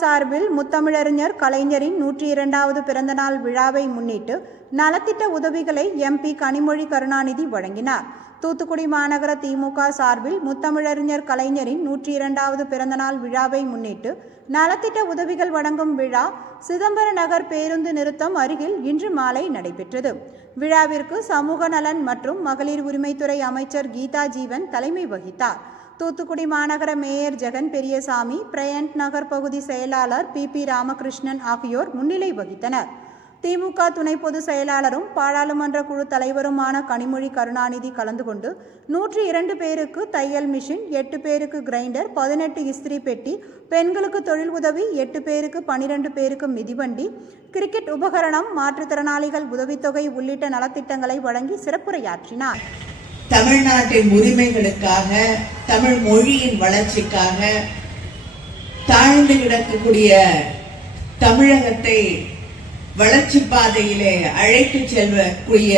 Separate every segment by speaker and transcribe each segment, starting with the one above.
Speaker 1: சார்பில் முத்தமிழறிஞர் கலைஞரின் நூற்றி இரண்டாவது பிறந்தநாள் விழாவை முன்னிட்டு நலத்திட்ட உதவிகளை எம்பி கனிமொழி கருணாநிதி வழங்கினார். தூத்துக்குடி மாநகர திமுக சார்பில் முத்தமிழறிஞர் கலைஞரின் நூற்றி இரண்டாவது பிறந்தநாள் விழாவை முன்னிட்டு நலத்திட்ட உதவிகள் வழங்கும் விழா சிதம்பர நகர் பேருந்து நிறுத்தம் அருகில் இன்று மாலை நடைபெற்றது. விழாவிற்கு சமூக நலன் மற்றும் மகளிர் உரிமைத்துறை அமைச்சர் கீதா ஜீவன் தலைமை வகித்தார். தூத்துக்குடி மாநகர மேயர் ஜெகன் பெரியசாமி பிரயண்ட் நகர் பகுதி செயலாளர் பி. பி. ராமகிருஷ்ணன் ஆகியோர் முன்னிலை வகித்தனர். திமுக துணை பொதுச் செயலாளரும் பாராளுமன்ற குழு தலைவருமான கனிமொழி கருணாநிதி கலந்து கொண்டு நூற்றி இரண்டு பேருக்கு தையல் மிஷின் எட்டு பேருக்கு கிரைண்டர் பதினெட்டு இஸ்திரி பெட்டி பெண்களுக்கு தொழில் உதவி எட்டு பேருக்கு பனிரெண்டு பேருக்கு மிதிவண்டி கிரிக்கெட் உபகரணம் மாற்றுத்திறனாளிகள் உதவித்தொகை உள்ளிட்ட நலத்திட்டங்களை வழங்கி சிறப்புரையாற்றினார்.
Speaker 2: தமிழ்நாட்டின் உரிமைகளுக்காக தமிழ் மொழியின் வளர்ச்சிக்காக தாழ்ந்து கிடக்கக்கூடிய தமிழகத்தை வளர்ச்சி பாதையிலே அழைத்து செல்வக்கூடிய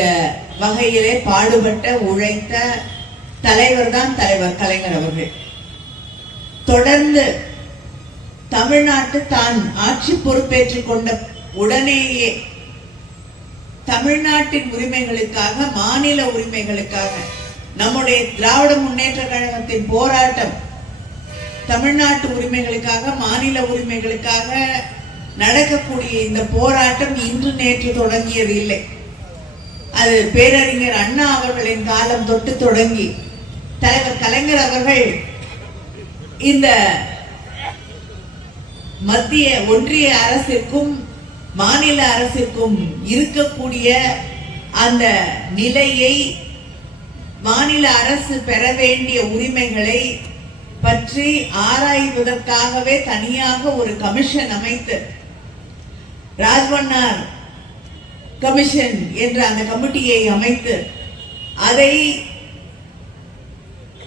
Speaker 2: வகையிலே பாடுபட்ட உழைத்த தலைவர் தான் தலைவர் கலைஞர் அவர்கள். தொடர்ந்து தமிழ்நாட்டு தான் ஆட்சி பொறுப்பேற்றுக் கொண்ட உடனேயே தமிழ்நாட்டின் உரிமைகளுக்காக மாநில உரிமைகளுக்காக நம்முடைய திராவிட முன்னேற்ற கழகத்தின் போராட்டம் தமிழ்நாட்டு உரிமைகளுக்காக மாநில உரிமைகளுக்காக நடக்கக்கூடிய இந்த போராட்டம் இன்று நேற்று தொடங்கியது இல்லை. அது பேரறிஞர் அண்ணா அவர்களின் காலம் தொட்டு தொடங்கி தலைவர் கலைஞர் அவர்கள் இந்த மத்திய ஒன்றிய அரசிற்கும் மாநில அரசிற்கும் இருக்கக்கூடிய அந்த நிலையை மாநில அரசு பெற வேண்டிய உரிமைகளை பற்றி ஆராய்வதற்காகவே தனியாக ஒரு கமிஷன் அமைத்து ராஜ்வண்ணார் கமிஷன் என்ற அந்த கமிட்டியை அமைத்து அதை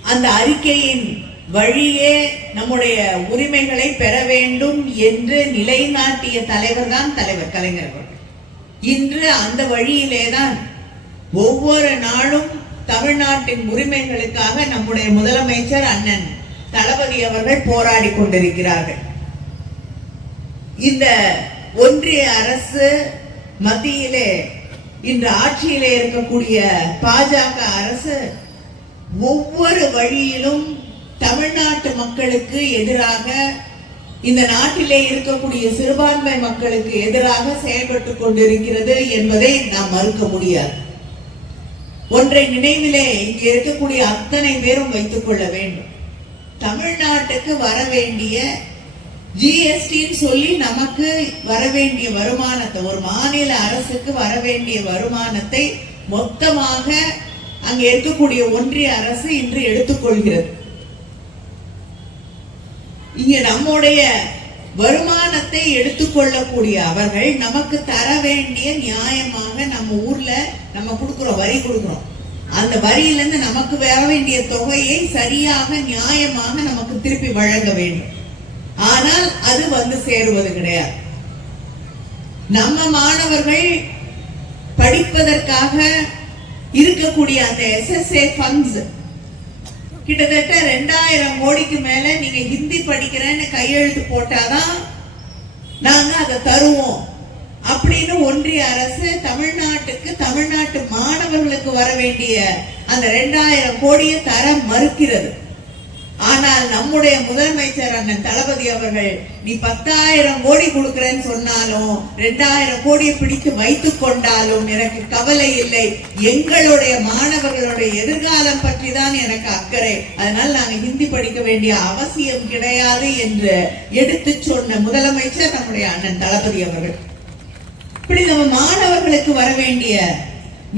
Speaker 2: அந்த அறிக்கையின் வழியே நம்முடைய உரிமைகளை பெற வேண்டும் என்று நிலைநாட்டிய தலைவர் தான் தலைவர் கலைஞர் அவர்கள். இன்று அந்த வழியிலே தான் ஒவ்வொரு நாளும் தமிழ்நாட்டின் உரிமைகளுக்காக நம்முடைய முதலமைச்சர் அண்ணன் தளபதி அவர்கள் போராடி கொண்டிருக்கிறார்கள். இந்த ஒன்றிய அரசு மத்தியிலே இன்று ஆட்சியிலே இருக்கக்கூடிய பாஜக அரசு ஒவ்வொரு வழியிலும் தமிழ்நாட்டு மக்களுக்கு எதிராக இந்த நாட்டிலே இருக்கக்கூடிய சிறுபான்மை மக்களுக்கு எதிராக செயல்பட்டு கொண்டிருக்கிறது என்பதை நாம் மறுக்க முடியாது. ஒன்றை நினைவிலே இங்கே இருக்கக்கூடிய அத்தனை பேரும் வைத்துக் கொள்ள வேண்டும். தமிழ்நாட்டுக்கு வர வேண்டிய ஜிஎஸ்டின்னு சொல்லி நமக்கு வர வேண்டிய வருமானத்தை ஒரு மாநில அரசுக்கு வர வேண்டிய வருமானத்தை மொத்தமாக அங்கே இருக்கக்கூடிய ஒன்றிய அரசு இன்று எடுத்துக்கொள்கிறது இங்கே நம்முடைய வருமானத்தை எடுத்துக்கொள்ளக்கூடிய அவர்கள் நமக்கு தர வேண்டிய நியாயமாக நம்ம ஊர்ல நம்ம கொடுக்குற வரி கொடுக்குறோம். அந்த வரியிலிருந்து நமக்கு வர வேண்டிய தொகையை சரியாக நியாயமாக நமக்கு திருப்பி வழங்க வேண்டும். ஆனால் அது வந்து சேருவது கிடையாது. நம்ம மாணவர்கள் படிப்பதற்காக இருக்கக்கூடிய அந்த எஸ்எஸ்ஏ ஃபண்ட்ஸ் கிட்டத்தட்ட ரெண்டாயிரம் கோடிக்கு மேல நீங்க ஹிந்தி படிக்கிறேன்னு கையெழுத்து போட்டாதான் நாங்க அதை தருவோம். அப்படின்னு ஒன்றிய அரசு தமிழ்நாட்டுக்கு தமிழ்நாட்டு மாணவர்களுக்கு வர வேண்டிய அந்த ரெண்டாயிரம் கோடியை தர மறுக்கிறது. ஆனால் நம்முடைய முதலமைச்சர் அண்ணன் தளபதி அவர்கள் நீ பத்தாயிரம் கோடி கொடுக்கிறேன்னு சொன்னாலும் ரெண்டாயிரம் கோடியை பிடித்து வைத்துக் கொண்டாலும் எனக்கு கவலை இல்லை. எங்களுடைய மாணவர்களுடைய எதிர்காலம் பற்றி தான் எனக்கு அக்கறை. அதனால் நாங்க ஹிந்தி படிக்க வேண்டிய அவசியம் கிடையாது என்று எடுத்து சொன்ன முதலமைச்சர் நம்முடைய அண்ணன் தளபதி அவர்கள். இப்படி நம்ம மாணவர்களுக்கு வர வேண்டிய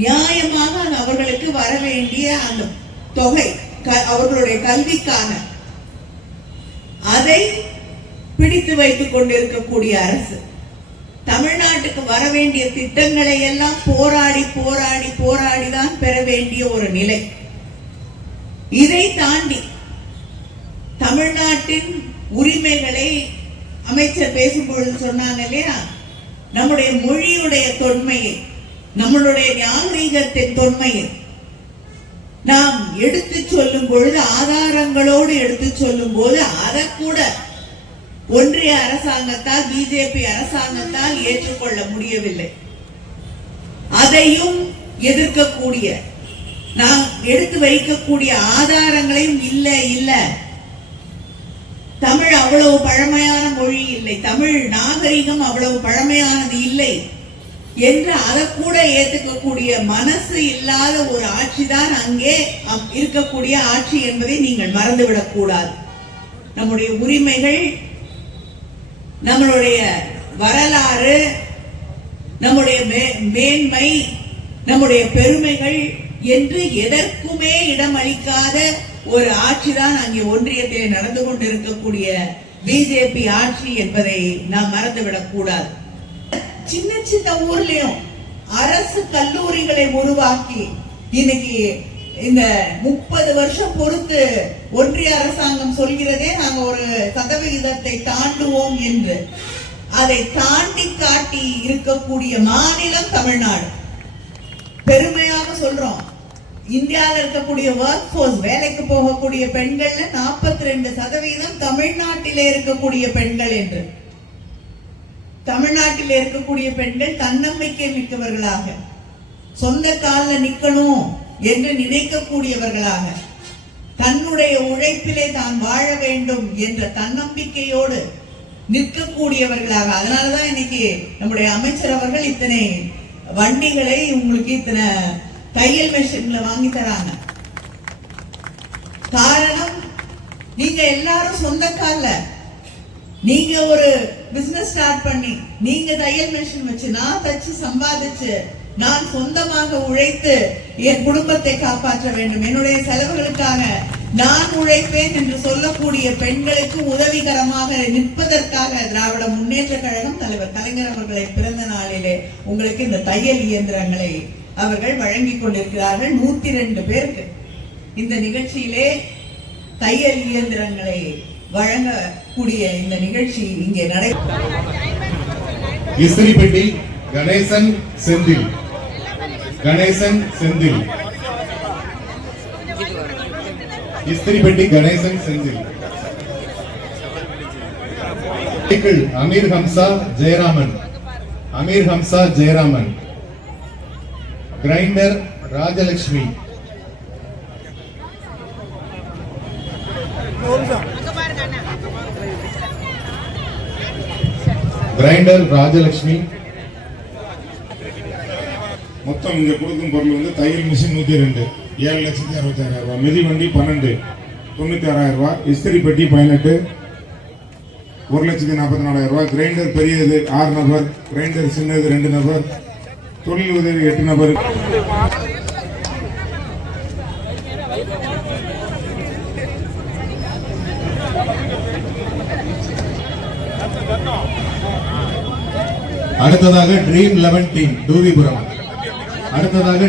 Speaker 2: நியாயமாக அவர்களுக்கு வர வேண்டிய அந்த தொகை அவர்களுடைய கல்விக்கான அதை பிடித்து வைத்துக் கொண்டிருக்கக்கூடிய அரசு. தமிழ்நாட்டுக்கு வர வேண்டிய திட்டங்களை எல்லாம் போராடி போராடி போராடி தான் பெற வேண்டிய ஒரு நிலை. இதை தாண்டி தமிழ்நாட்டின் உரிமைகளை அமைச்சர் பேசும்பொழுது சொன்னாங்க இல்லையா? நம்முடைய மொழியுடைய தொன்மையை நம்மளுடைய நாகரீகத்தின் தொன்மையை நாம் எடுத்து சொல்லும் பொழுது ஆதாரங்களோடு எடுத்து சொல்லும் போது அதை கூட ஒன்றிய அரசாங்கத்தால் பிஜேபி அரசாங்கத்தால் ஏற்றுக்கொள்ள முடியவில்லை. அதையும் எதிர்க்கக்கூடிய நாம் எடுத்து வைக்கக்கூடிய ஆதாரங்களையும் இல்லை இல்ல. தமிழ் அவ்வளவு பழமையான மொழி இல்லை. தமிழ் நாகரிகம் அவ்வளவு பழமையானது இல்லை. என்று அதை கூட ஏத்துக்கக்கூடிய மனசு இல்லாத ஒரு ஆட்சி தான் அங்கே இருக்கக்கூடிய ஆட்சி என்பதை நீங்கள் மறந்துவிடக் கூடாது. நம்முடைய உரிமைகள் நம்மளுடைய வரலாறு நம்முடைய மே- மேன்மை நம்முடைய பெருமைகள் என்று எதற்குமே இடமளிக்காத ஒரு ஆட்சி தான் அங்கே ஒன்றியத்திலே நடந்து கொண்டிருக்கக்கூடிய பிஜேபி ஆட்சி என்பதை நாம் மறந்துவிடக் கூடாது. சின்ன சின்ன ஊர்லயும் அரசு கல்லூரிகளை உருவாக்கி இன்னைக்கு இந்த முப்பது வருஷம் பொறுத்து ஒன்றிய அரசாங்கம் சொல்கிறதே நாங்க ஒரு சதவிகிதத்தை தாண்டுவோம் என்று. அதை தாண்டி காட்டி இருக்கக்கூடிய மாநிலம் தமிழ்நாடு. பெருமையாக சொல்றோம். இந்தியாவில் இருக்கக்கூடிய ஒர்க் போர்ஸ் வேலைக்கு போகக்கூடிய பெண்கள்ல 42% ரெண்டு சதவீதம் தமிழ்நாட்டிலே இருக்கக்கூடிய பெண்கள் என்று. தமிழ்நாட்டில் இருக்கக்கூடிய பெண்கள் தன்னம்பிக்கை மிக்கவர்களாக சொந்த காலில் நிக்கணும் என்று நினைக்கக்கூடியவர்களாக தன்னுடைய உழைப்பிலே தான் வாழ வேண்டும் என்ற தன்னம்பிக்கையோடு நிற்கக்கூடியவர்களாக. அதனாலதான் இன்னைக்கு நம்முடைய அமைச்சர் அவர்கள் இத்தனை வண்டிகளை உங்களுக்கு இத்தனை தையல் மெஷின்ல வாங்கி தராங்க. காரணம் நீங்க எல்லாரும் சொந்த கால்ல நீங்க ஒரு பிசினஸ் ஸ்டார்ட் பண்ணி நீங்க தையல் மிஷின் வச்சு நான் தச்சு சம்பாதிச்சு நான் சொந்தமாக உழைத்து என் குடும்பத்தை காப்பாற்ற வேண்டும். என்னுடைய செலவுகளுக்காக நான் உழைப்பேன் என்று சொல்லக்கூடிய பெண்களுக்கு உதவிகரமாக நிற்பதற்காக திராவிட முன்னேற்ற கழகம் தலைவர் கலைஞர் அவர்களை பிறந்த நாளிலே உங்களுக்கு இந்த தையல் இயந்திரங்களை அவர்கள் வழங்கிக் கொண்டிருக்கிறார்கள். நூத்தி ரெண்டு பேருக்கு. இந்த நிகழ்ச்சியிலே தையல் இயந்திரங்களை வழங்கக்கூடிய இந்த நிகழ்ச்சி இங்கே நடை
Speaker 3: இஸ்திரிப்பட்டி கணேசன் செந்தில். கணேசன் செந்தில். இஸ்திரிப்பட்டி Ganesan Senthil. Ameer Hamza Jayaraman. Ameer Hamza Jayaraman. Grinder Rajalakshmi. Grinder Rajalakshmi
Speaker 4: மொத்தம் இங்க கொடுக்கும் பொருள் வந்து தையல் மிஷின் நூத்தி ரெண்டு ஏழு லட்சத்தி அறுபத்தாயிரம் ரூபாய். மிதிவண்டி பன்னெண்டு. தொண்ணூத்தி ஆறாயிரம் ரூபாய். இஸ்திரி பெட்டி பதினெட்டு. ஒரு லட்சத்தி நாற்பத்தி நாலாயிரம் ரூபாய். கிரைண்டர் பெரியது ஆறு நபர். கிரைண்டர் சின்னது ரெண்டு நபர். தொழில் உதவி எட்டு நபர்.
Speaker 3: அடுத்ததாக ட்ரீம் லெவன் டீம் டூவிபுரம் அடுத்ததாக